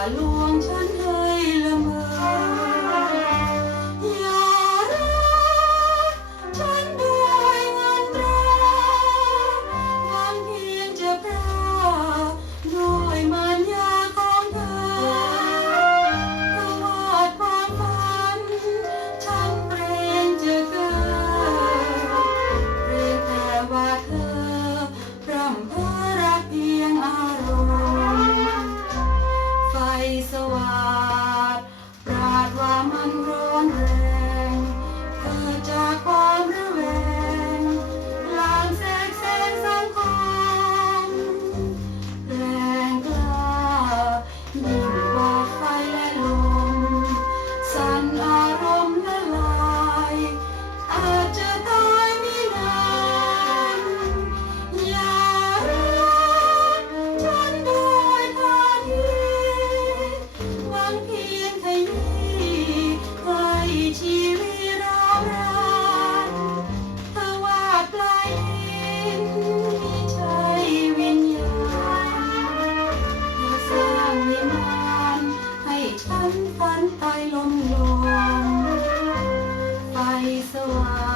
trabalho. Bye.